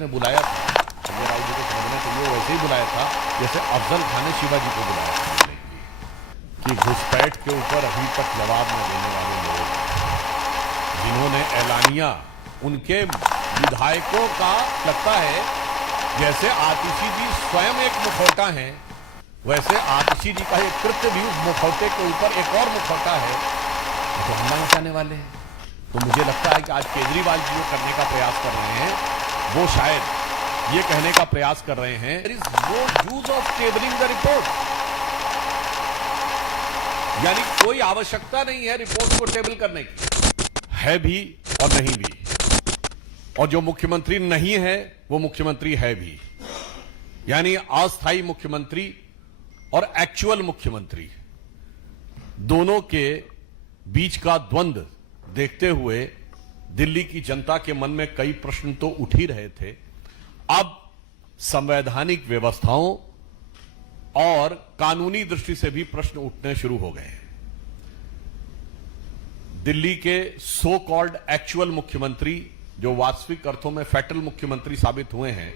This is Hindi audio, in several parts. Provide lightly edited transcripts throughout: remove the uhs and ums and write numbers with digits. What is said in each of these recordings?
ने बुलाया था, संजय राउत जी को समझना चाहिए, वैसे ही बुलाया था जैसे अफजल खान ने शिवाजी को बुलाया था कि घुसपैठ के ऊपर अभी तक जवाब न देने वाले लोग जिन्होंने ऐलानिया उनके विधायकों का लगता है जैसे आतिशी जी स्वयं एक मुखौटा है, वैसे आतिशी जी का एक कृत्य भी उस मुखौटे के ऊपर एक और मुखौटा है जो हमला मचाने वाले हैं। तो मुझे लगता है कि आज केजरीवाल जी जो करने का प्रयास कर रहे हैं वो शायद ये कहने का प्रयास कर रहे हैं there is no use of tabling the report, यानी कोई आवश्यकता नहीं है रिपोर्ट को टेबल करने की, है भी और नहीं भी, और जो मुख्यमंत्री नहीं है वो मुख्यमंत्री है भी, यानी अस्थायी मुख्यमंत्री और एक्चुअल मुख्यमंत्री दोनों के बीच का द्वंद्व देखते हुए दिल्ली की जनता के मन में कई प्रश्न तो उठ ही रहे थे। अब संवैधानिक व्यवस्थाओं और कानूनी दृष्टि से भी प्रश्न उठने शुरू हो गए हैं। दिल्ली के सो कॉल्ड एक्चुअल मुख्यमंत्री जो वास्तविक अर्थों में फेटल मुख्यमंत्री साबित हुए हैं,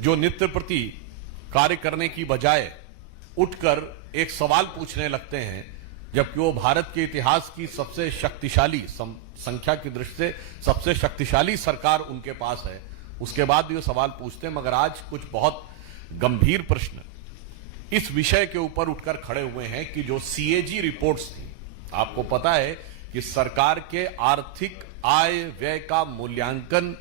जो नित्य प्रति कार्य करने की बजाय उठकर एक सवाल पूछने लगते हैं, जबकि वो भारत के इतिहास की सबसे शक्तिशाली संख्या की दृष्टि से सबसे शक्तिशाली सरकार उनके पास है, उसके बाद भी वो सवाल पूछते हैं। मगर आज कुछ बहुत गंभीर प्रश्न इस विषय के ऊपर उठकर खड़े हुए हैं कि जो सीएजी रिपोर्ट्स थी, आपको पता है कि सरकार के आर्थिक आय व्यय का मूल्यांकन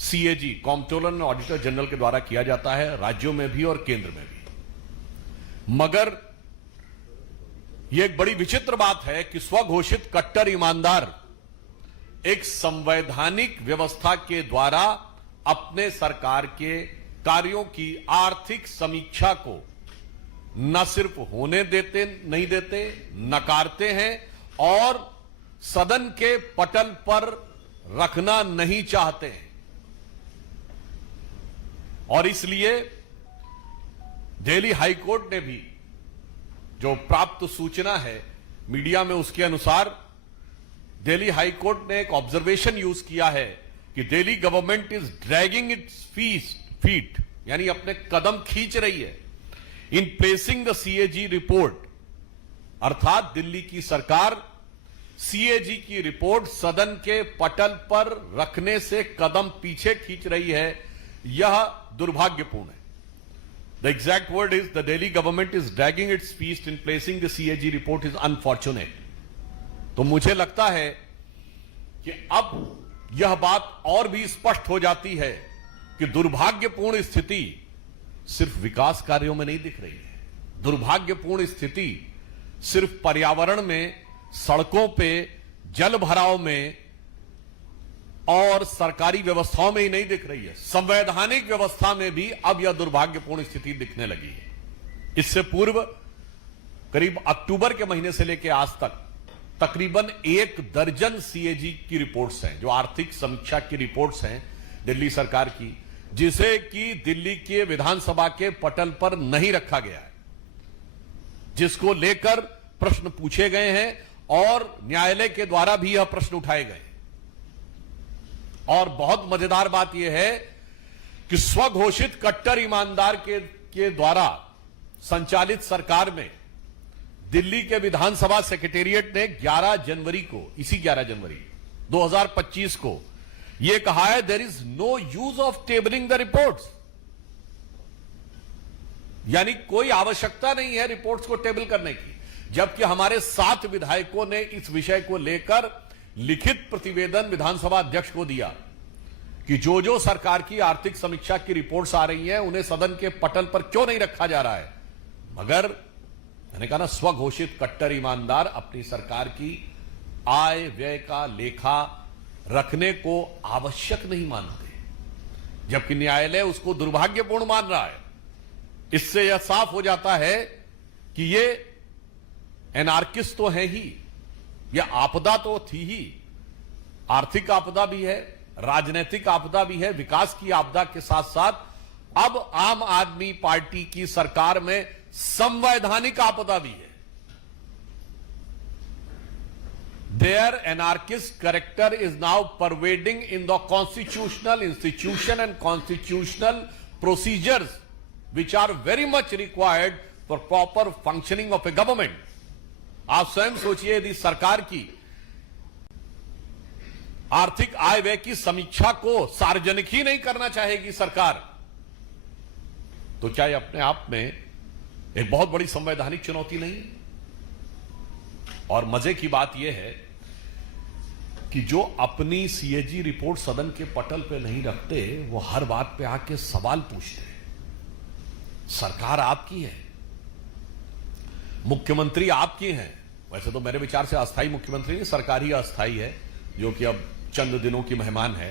CAG comptroller and auditor general के द्वारा किया जाता है, राज्यों में भी और केंद्र में भी। मगर यह एक बड़ी विचित्र बात है कि स्वघोषित कट्टर ईमानदार एक संवैधानिक व्यवस्था के द्वारा अपने सरकार के कार्यों की आर्थिक समीक्षा को न सिर्फ होने देते नहीं देते, नकारते हैं और सदन के पटल पर रखना नहीं चाहते हैं। और इसलिए दिल्ली हाईकोर्ट ने भी जो प्राप्त सूचना है मीडिया में, उसके अनुसार दिल्ली हाईकोर्ट ने एक ऑब्जर्वेशन यूज किया है कि Delhi government is dragging its feet, यानी अपने कदम खींच रही है इन प्लेसिंग द सीएजी रिपोर्ट, अर्थात दिल्ली की सरकार सीएजी की रिपोर्ट सदन के पटल पर रखने से कदम पीछे खींच रही है। यह दुर्भाग्यपूर्ण है। The exact word is the Delhi government is dragging its feet in placing the CAG report is unfortunate. तो मुझे लगता है कि अब यह बात और भी स्पष्ट हो जाती है कि दुर्भाग्यपूर्ण स्थिति सिर्फ विकास कार्यों में नहीं दिख रही है। दुर्भाग्यपूर्ण स्थिति सिर्फ पर्यावरण में, सड़कों पे, जल भराव में और सरकारी व्यवस्थाओं में ही नहीं दिख रही है, संवैधानिक व्यवस्था में भी अब यह दुर्भाग्यपूर्ण स्थिति दिखने लगी है। इससे पूर्व करीब अक्टूबर के महीने से लेकर आज तक तकरीबन 1 दर्जन सीएजी की रिपोर्ट्स हैं, जो आर्थिक समीक्षा की रिपोर्ट्स हैं दिल्ली सरकार की, जिसे कि दिल्ली के विधानसभा के पटल पर नहीं रखा गया है, जिसको लेकर प्रश्न पूछे गए हैं और न्यायालय के द्वारा भी यह प्रश्न उठाए गए। और बहुत मजेदार बात यह है कि स्वघोषित कट्टर ईमानदार के द्वारा संचालित सरकार में दिल्ली के विधानसभा सेक्रेटेरिएट ने 11 जनवरी को, इसी 11 जनवरी 2025 को यह कहा है there is no use of tabling the reports, यानी कोई आवश्यकता नहीं है रिपोर्ट्स को टेबल करने की। जबकि हमारे 7 विधायकों ने इस विषय को लेकर लिखित प्रतिवेदन विधानसभा अध्यक्ष को दिया कि जो सरकार की आर्थिक समीक्षा की रिपोर्ट्स आ रही हैं उन्हें सदन के पटल पर क्यों नहीं रखा जा रहा है। मगर मैंने कहा ना, स्वघोषित कट्टर ईमानदार अपनी सरकार की आय व्यय का लेखा रखने को आवश्यक नहीं मानते, जबकि न्यायालय उसको दुर्भाग्यपूर्ण मान रहा है। इससे यह साफ हो जाता है कि ये एनार्किस्ट तो है ही, यह आपदा तो थी ही, आर्थिक आपदा भी है, राजनीतिक आपदा भी है, विकास की आपदा के साथ साथ अब आम आदमी पार्टी की सरकार में संवैधानिक आपदा भी है। their anarchist character is now pervading in the constitutional institution and constitutional procedures which are very much required for proper functioning of a government. आप स्वयं सोचिए, यदि सरकार की आर्थिक आय व्यय की समीक्षा को सार्वजनिक ही नहीं करना चाहेगी सरकार, तो क्या यह अपने आप में एक बहुत बड़ी संवैधानिक चुनौती नहीं है? और मजे की बात यह है कि जो अपनी सीएजी रिपोर्ट सदन के पटल पे नहीं रखते, वो हर बात पे आके सवाल पूछते हैं। सरकार आपकी है, मुख्यमंत्री आपकी हैं। वैसे तो मेरे विचार से अस्थायी मुख्यमंत्री नहीं, सरकार ही अस्थायी है, जो कि अब चंद दिनों की मेहमान है।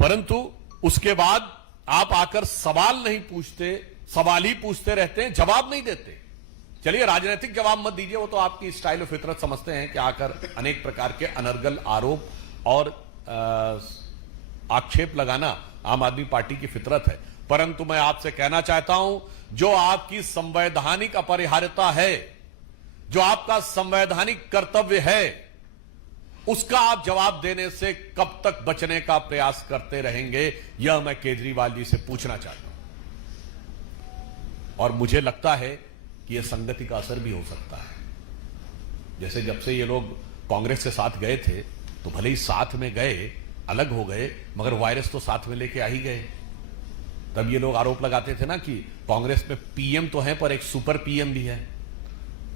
परंतु उसके बाद आप आकर सवाल नहीं पूछते, सवाल ही पूछते रहते हैं, जवाब नहीं देते। चलिए, राजनीतिक जवाब मत दीजिए, वो तो आपकी स्टाइल ऑफ फितरत समझते हैं कि आकर अनेक प्रकार के अनर्गल आरोप और आक्षेप लगाना आम आदमी पार्टी की फितरत है। परंतु मैं आपसे कहना चाहता हूं, जो आपकी संवैधानिक अपरिहार्यता है, जो आपका संवैधानिक कर्तव्य है, उसका आप जवाब देने से कब तक बचने का प्रयास करते रहेंगे, यह मैं केजरीवाल जी से पूछना चाहता हूं। और मुझे लगता है कि यह संगति का असर भी हो सकता है। जैसे जब से ये लोग कांग्रेस के साथ गए थे, तो भले ही साथ में गए, अलग हो गए, मगर वायरस तो साथ में लेके आ ही गए। तब ये लोग आरोप लगाते थे ना कि कांग्रेस में पीएम तो है पर एक सुपर पीएम भी है।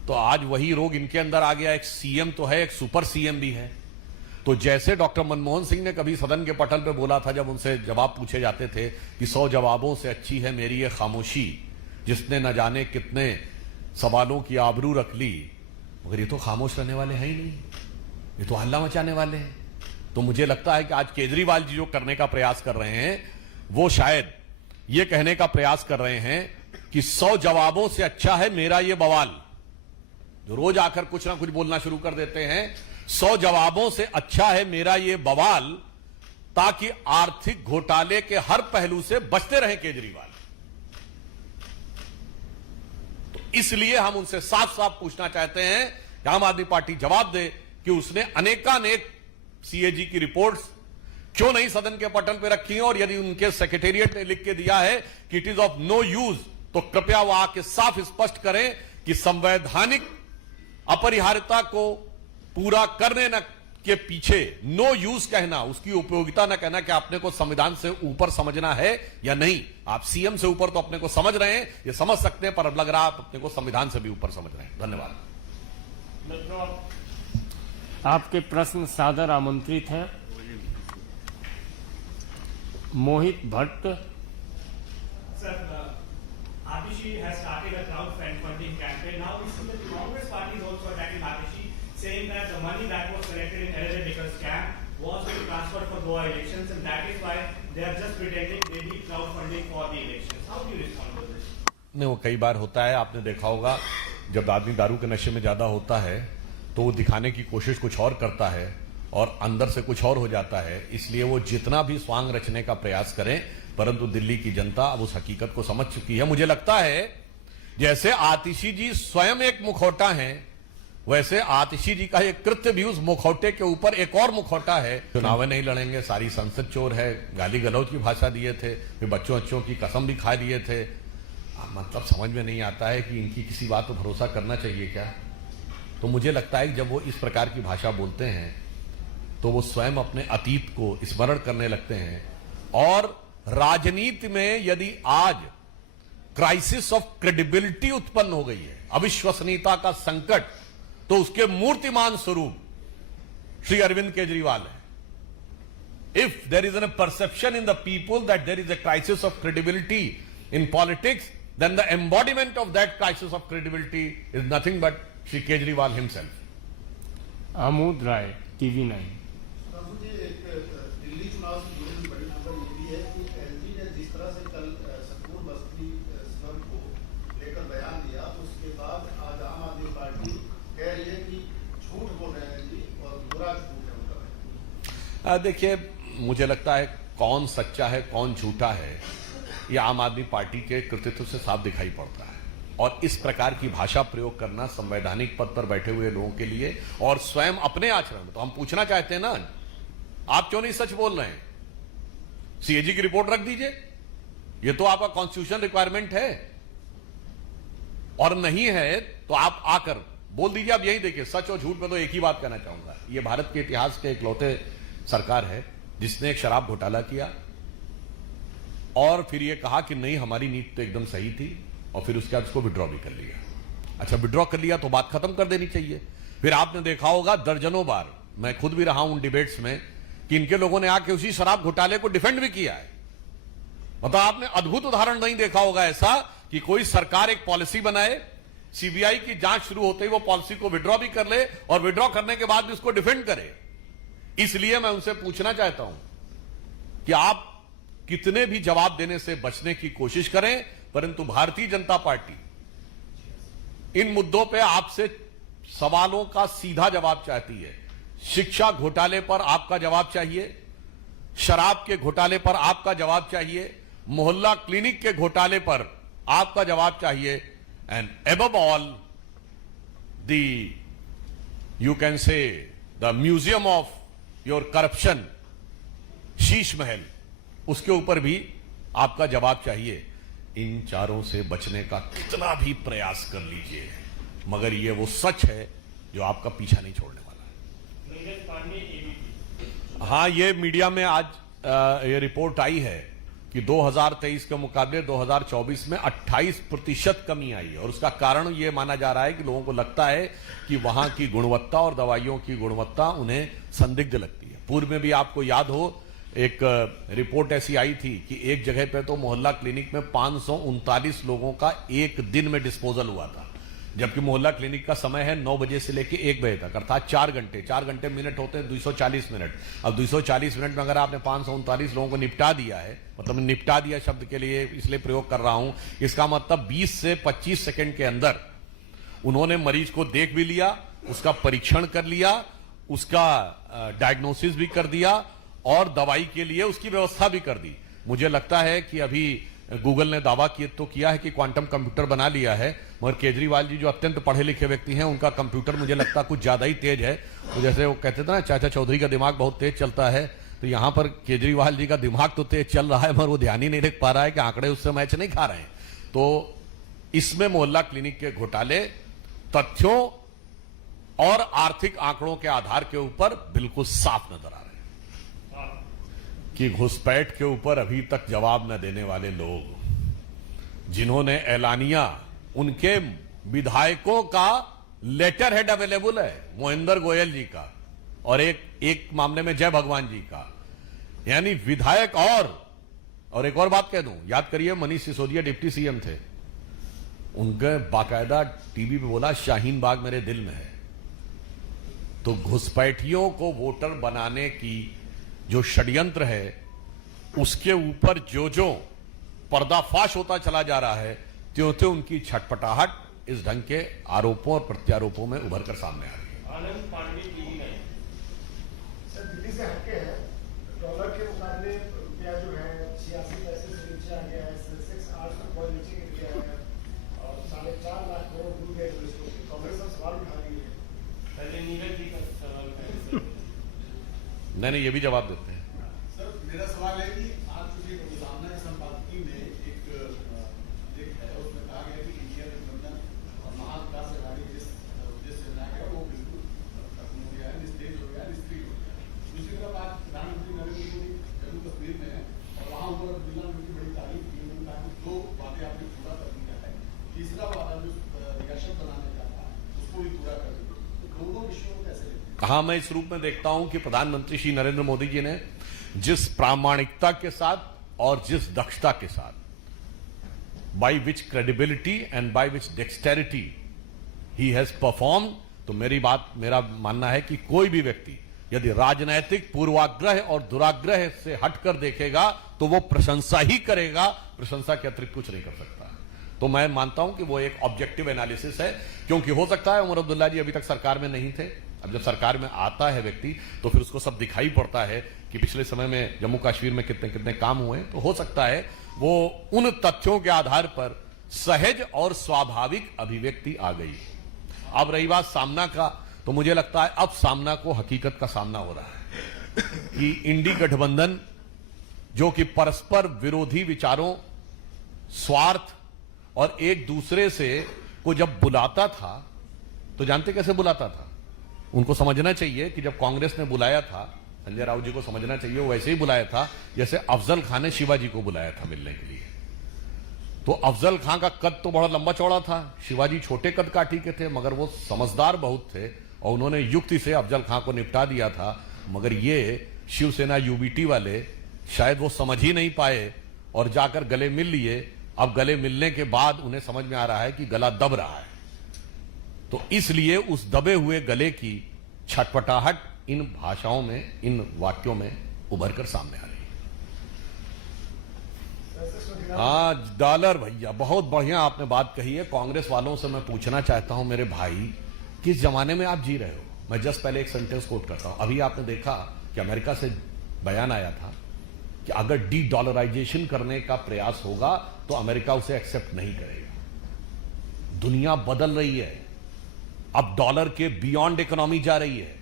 तो आज वही रोग इनके अंदर आ गया, एक सीएम तो है, एक सुपर सीएम भी है। तो जैसे डॉक्टर मनमोहन सिंह ने कभी सदन के पटल पे बोला था, जब उनसे जवाब पूछे जाते थे कि 100 जवाबों से अच्छी है मेरी ये खामोशी, जिसने न जाने कितने सवालों की आबरू रख ली, मगर ये तो खामोश रहने वाले हैं ही नहीं, ये तो हल्ला मचाने वाले हैं। तो मुझे लगता है कि आज केजरीवाल जी जो करने का प्रयास कर रहे हैं, वो शायद ये कहने का प्रयास कर रहे हैं कि 100 जवाबों से अच्छा है मेरा ये बवाल। जो रोज आकर कुछ ना कुछ बोलना शुरू कर देते हैं, 100 जवाबों से अच्छा है मेरा ये बवाल, ताकि आर्थिक घोटाले के हर पहलू से बचते रहे केजरीवाल। तो इसलिए हम उनसे साफ साफ पूछना चाहते हैं कि आम आदमी पार्टी जवाब दे कि उसने अनेकानेक सीएजी की रिपोर्ट्स क्यों नहीं सदन के पटल पे रखी हैं, और यदि उनके सेक्रेटेरिएट ने लिख के दिया है कि it is of no use, तो कृपया वो आके साफ स्पष्ट करें कि संवैधानिक अपरिहार्यता को पूरा करने न के पीछे नो यूज कहना, उसकी उपयोगिता न कहना कि आपने को संविधान से ऊपर समझना है या नहीं। आप सीएम से ऊपर तो अपने को समझ रहे हैं, ये समझ सकते हैं, पर अब लग रहा आप अपने को संविधान से भी ऊपर समझ रहे हैं। धन्यवाद। आपके प्रश्न सादर आमंत्रित हैं। मोहित Bhatt. Sir, Atishi has started a crowdfunding campaign. Now we see that the Congress party is also attacking Atishi, saying that the money that was collected in LLA Liquor scam was being transferred for Goa elections, and that is why they are just pretending they need crowdfunding for the elections. How do you respond to this? नहीं, वो कई बार होता है, आपने देखा होगा, जब आदमी दारू के नशे में ज्यादा होता है तो वो दिखाने की कोशिश कुछ और करता है और अंदर से कुछ और हो जाता है। इसलिए वो जितना भी स्वांग रचने का प्रयास करें, परंतु दिल्ली की जनता अब उस हकीकत को समझ चुकी है। मुझे लगता है जैसे आतिशी जी स्वयं एक मुखौटा हैं, वैसे आतिशी जी का एक कृत्य भी उस मुखौटे के ऊपर एक और मुखौटा है। चुनाव नहीं लड़ेंगे, सारी संसद चोर है, गाली गलौज की भाषा दिए थे, फिर बच्चों की कसम भी खा दिए थे। मतलब समझ में नहीं आता है कि इनकी किसी बात पर भरोसा करना चाहिए क्या। तो मुझे लगता है कि जब वो इस प्रकार की भाषा बोलते हैं तो वो स्वयं अपने अतीत को स्मरण करने लगते हैं। और राजनीति में यदि आज क्राइसिस ऑफ क्रेडिबिलिटी उत्पन्न हो गई है, अविश्वसनीयता का संकट, तो उसके मूर्तिमान स्वरूप श्री अरविंद केजरीवाल है। If there is an perception in the people that there is a crisis of credibility in politics, then the embodiment of that crisis of credibility is nothing but Shri Kejriwal himself. Amod Rai, TV9। Prabhu ji, एक दिल्ली चुनाव से जुड़ी बड़ी खबर ये भी है कि एलजी ने जिस तरह से कल सकूर बस्ती स्लम को लेकर बयान दिया, उसके बाद आज आम आदमी पार्टी कह रही है कि झूठ बोल रहे हैं जी और बुरा झूठ है उनका। देखिए, मुझे लगता है कौन सच्चा है कौन झूठा है, यह आम आदमी पार्टी के कृतित्व से साफ दिखाई पड़ता है। और इस प्रकार की भाषा प्रयोग करना संवैधानिक पद पर बैठे हुए लोगों के लिए और स्वयं अपने आचरण में, तो हम पूछना चाहते हैं ना, आप क्यों नहीं सच बोल रहे हैं? सीएजी की रिपोर्ट रख दीजिए, ये तो आपका कॉन्स्टिट्यूशन रिक्वायरमेंट है। और नहीं है तो आप आकर बोल दीजिए। आप यही देखिए, सच और झूठ में तो एक ही बात कहना चाहूंगा, ये भारत के इतिहास के इकलौते सरकार है जिसने एक शराब घोटाला किया और फिर ये कहा कि नहीं हमारी नीति तो एकदम सही थी, और फिर उसके बाद उसको विड्रॉ भी कर लिया। अच्छा, विड्रॉ कर लिया तो बात खत्म कर देनी चाहिए। फिर आपने देखा होगा दर्जनों बार, मैं खुद भी रहा हूं उन डिबेट्स में, कि इनके लोगों ने आके उसी शराब घोटाले को डिफेंड भी किया है। मतलब आपने अद्भुत उदाहरण नहीं देखा होगा ऐसा कि कोई सरकार एक पॉलिसी बनाए, सीबीआई की जांच शुरू होते ही वो पॉलिसी को विड्रॉ भी कर ले और विड्रॉ करने के बाद भी उसको डिफेंड करे। इसलिए मैं उनसे पूछना चाहता हूं कि आप कितने भी जवाब देने से बचने की कोशिश करें, परंतु भारतीय जनता पार्टी इन मुद्दों पे आपसे सवालों का सीधा जवाब चाहती है। शिक्षा घोटाले पर आपका जवाब चाहिए, शराब के घोटाले पर आपका जवाब चाहिए, मोहल्ला क्लिनिक के घोटाले पर आपका जवाब चाहिए, and above all the you can say the museum of your corruption, Sheesh Mahal, उसके ऊपर भी आपका जवाब चाहिए। इन चारों से बचने का कितना भी प्रयास कर लीजिए, मगर ये वो सच है जो आपका पीछा नहीं छोड़ने वाला है। हाँ, ये मीडिया में आज ये रिपोर्ट आई है कि 2023 के मुकाबले 2024 में 28% कमी आई है, और उसका कारण ये माना जा रहा है कि लोगों को लगता है कि वहां की गुणवत्ता और दवाइयों की गुणवत्ता उन्हें संदिग्ध लगती है। पूर्व में भी आपको याद हो, एक रिपोर्ट ऐसी आई थी कि एक जगह पे तो मोहल्ला क्लिनिक में 539 लोगों का एक दिन में डिस्पोजल हुआ था, जबकि मोहल्ला क्लिनिक का समय है 9 बजे से लेकर 1 बजे तक, अर्थात 4 घंटे मिनट होते हैं 240 मिनट। अब 240 मिनट में अगर आपने 539 लोगों को निपटा दिया है, मतलब निपटा दिया शब्द के लिए इसलिए प्रयोग कर रहा हूं, इसका मतलब 20 से 25 सेकंड के अंदर उन्होंने मरीज को देख भी लिया, उसका परीक्षण कर लिया, उसका डायग्नोसिस भी कर दिया और दवाई के लिए उसकी व्यवस्था भी कर दी। मुझे लगता है कि अभी गूगल ने दावा तो किया है कि क्वांटम कंप्यूटर बना लिया है, मगर केजरीवाल जी जो अत्यंत पढ़े लिखे व्यक्ति हैं, उनका कंप्यूटर मुझे लगता है कुछ ज्यादा ही तेज है। तो जैसे वो कहते थे ना, चाचा चौधरी का दिमाग बहुत तेज चलता है, तो यहां पर केजरीवाल जी का दिमाग तो तेज चल रहा है, मगर वो ध्यान ही नहीं रख पा रहा है कि आंकड़े उससे मैच नहीं खा रहे हैं। तो इसमें मोहल्ला क्लिनिक के घोटाले तथ्यों और आर्थिक आंकड़ों के आधार के ऊपर बिल्कुल साफ नजर आ रहे हैं कि घुसपैठ के ऊपर अभी तक जवाब न देने वाले लोग, जिन्होंने एलानिया, उनके विधायकों का लेटर हेड अवेलेबल है, मोहिंदर गोयल जी का और एक मामले में जय भगवान जी का, यानी विधायक। और एक और बात कह दूं, याद करिए मनीष सिसोदिया डिप्टी सीएम थे, उनके बाकायदा टीवी पे बोला शाहीन बाग मेरे दिल में है। तो घुसपैठियों को वोटर बनाने की जो षड्यंत्र है, उसके ऊपर जो जो पर्दाफाश होता चला जा रहा है, त्यों त्यों उनकी छटपटाहट इस ढंग के आरोपों और प्रत्यारोपों में उभर कर सामने आ रही है। आनंद पांडे टीवी नहीं। सर, दिल्ली से हटके है, डॉलर के मुकाबले रुपया जो है 86 पैसे से नीचे आ गया है, सेंसेक्स 800 पॉइंट नीचे गिर गया है और 4.5 लाख करोड़ डूब गए। कांग्रेस अब सवाल उठा रही है। पहले नीरज जी का सवाल नहीं, ये भी जवाब देते हैं। सर, मेरा सवाल है कि आज चूंकि सामने संपादकीय में एक लेख है, उसमें कहा गया कि इंडिया गठबंधन और महाविकास अघाड़ी जिस उद्देश्य से बनाया गया वो बिल्कुल खत्म हो गया है, निस्तेज हो गया है, निष्क्रिय हो गया है। दूसरी तरफ आज प्रधानमंत्री नरेंद्र मोदी जम्मू कश्मीर में है और वहां उन्होंने बिरला मंडी की बड़ी तारीफ की, उन्होंने कहा कि 2 बातें आपने पूरा कर दिया है, तीसरा वादा जो रियासत बनाने का था उसको भी पूरा कर दिया। तो दोनों विषयों को कैसे लेते हैं? हाँ, मैं इस रूप में देखता हूं कि प्रधानमंत्री श्री नरेंद्र मोदी जी ने जिस प्रामाणिकता के साथ और जिस दक्षता के साथ, by which credibility and by which dexterity he has perform, तो मेरा मानना है कि कोई भी व्यक्ति यदि राजनैतिक पूर्वाग्रह और दुराग्रह से हटकर देखेगा तो वो प्रशंसा ही करेगा, प्रशंसा के अतिरिक्त कुछ नहीं कर सकता। तो मैं मानता हूं कि वो एक ऑब्जेक्टिव एनालिसिस है, क्योंकि हो सकता है उमर अब्दुल्ला जी अभी तक सरकार में नहीं थे। अब जब सरकार में आता है व्यक्ति तो फिर उसको सब दिखाई पड़ता है कि पिछले समय में जम्मू कश्मीर में कितने कितने काम हुए। तो हो सकता है वो उन तथ्यों के आधार पर सहज और स्वाभाविक अभिव्यक्ति आ गई। अब रही बात सामना का, तो मुझे लगता है अब सामना को हकीकत का सामना हो रहा है कि इंडी गठबंधन जो कि परस्पर विरोधी विचारों, स्वार्थ और एक दूसरे से को जब बुलाता था तो जानते कैसे बुलाता था? उनको समझना चाहिए कि जब कांग्रेस ने बुलाया था, संजय राउत जी को समझना चाहिए, वो वैसे ही बुलाया था जैसे अफजल खान ने शिवाजी को बुलाया था मिलने के लिए। तो अफजल खान का कद तो बड़ा लंबा चौड़ा था, शिवाजी छोटे कद काठी के थे, मगर वो समझदार बहुत थे और उन्होंने युक्ति से अफजल खान को निपटा दिया था। मगर ये शिवसेना यूबीटी वाले शायद वो समझ ही नहीं पाए और जाकर गले मिल लिए। अब गले मिलने के बाद उन्हें समझ में आ रहा है कि गला दब रहा है, तो इसलिए उस दबे हुए गले की छटपटाहट इन भाषाओं में, इन वाक्यों में उभर कर सामने आ रही है। हाँ, डॉलर भैया, बहुत बढ़िया आपने बात कही है। कांग्रेस वालों से मैं पूछना चाहता हूं, मेरे भाई, किस जमाने में आप जी रहे हो? मैं जस्ट पहले एक सेंटेंस कोट करता हूं। अभी आपने देखा कि अमेरिका से बयान आया था कि अगर डी डॉलराइजेशन करने का प्रयास होगा तो अमेरिका उसे एक्सेप्ट नहीं करेगा। दुनिया बदल रही है, अब डॉलर के बियॉन्ड इकोनॉमी जा रही है।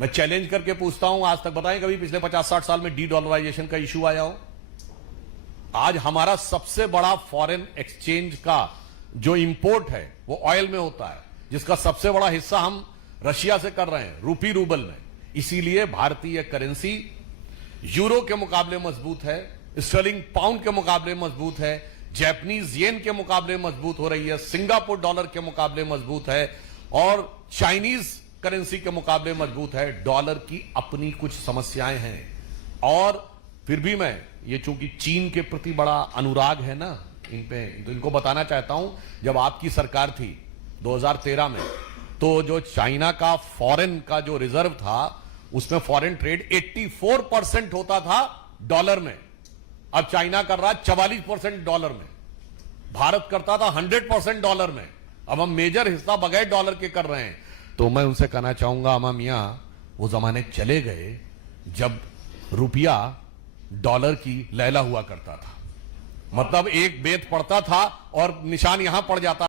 मैं चैलेंज करके पूछता हूं, आज तक बताएं कभी पिछले 50-60 साल में डी डॉलराइजेशन का इशू आया हो? आज हमारा सबसे बड़ा फॉरेन एक्सचेंज का जो इंपोर्ट है वो ऑयल में होता है, जिसका सबसे बड़ा हिस्सा हम रशिया से कर रहे हैं, रूपी रूबल में। इसीलिए भारतीय करेंसी यूरो के मुकाबले मजबूत है, स्टर्लिंग पाउंड के मुकाबले मजबूत है, जापानीज येन के मुकाबले मजबूत हो रही है, सिंगापुर डॉलर के मुकाबले मजबूत है और चाइनीज करेंसी के मुकाबले मजबूत है। डॉलर की अपनी कुछ समस्याएं हैं और फिर भी मैं ये चूंकि चीन के प्रति बड़ा अनुराग है ना इन पे, तो इनको बताना चाहता हूं, जब आपकी सरकार थी 2013 में, तो जो चाइना का फॉरेन का जो रिजर्व था उसमें फॉरेन ट्रेड 84% होता था डॉलर में। अब चाइना कर रहा है 44% डॉलर में, भारत करता था 100% डॉलर में। अब हम मेजर हिस्सा बगैर डॉलर के कर रहे हैं। तो मैं उनसे कहना चाहूंगा, अमा मियां, वो जमाने चले गए जब रुपया डॉलर की लैला हुआ करता था, मतलब एक बेत पड़ता था और निशान यहां पड़ जाता